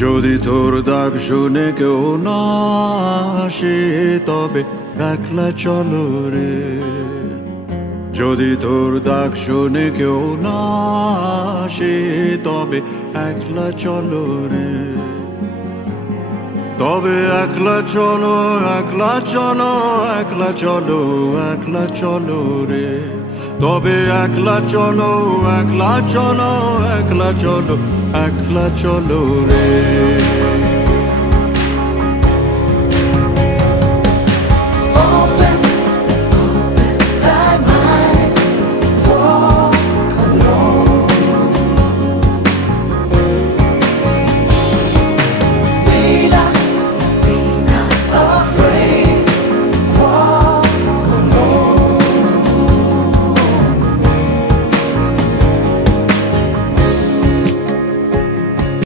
যদি তোর ডাক শুনে কেউ না আসে তবে একলা চলো রে। যদি তোর ডাক শুনে কেউ না আসে তবে একলা চলো রে। তবে একলা চলো, একলা চলো, একলা চলো, একলা চলো রে। তবে একলা চলো, একলা চলো, একলা চলো, একলা চলো রে।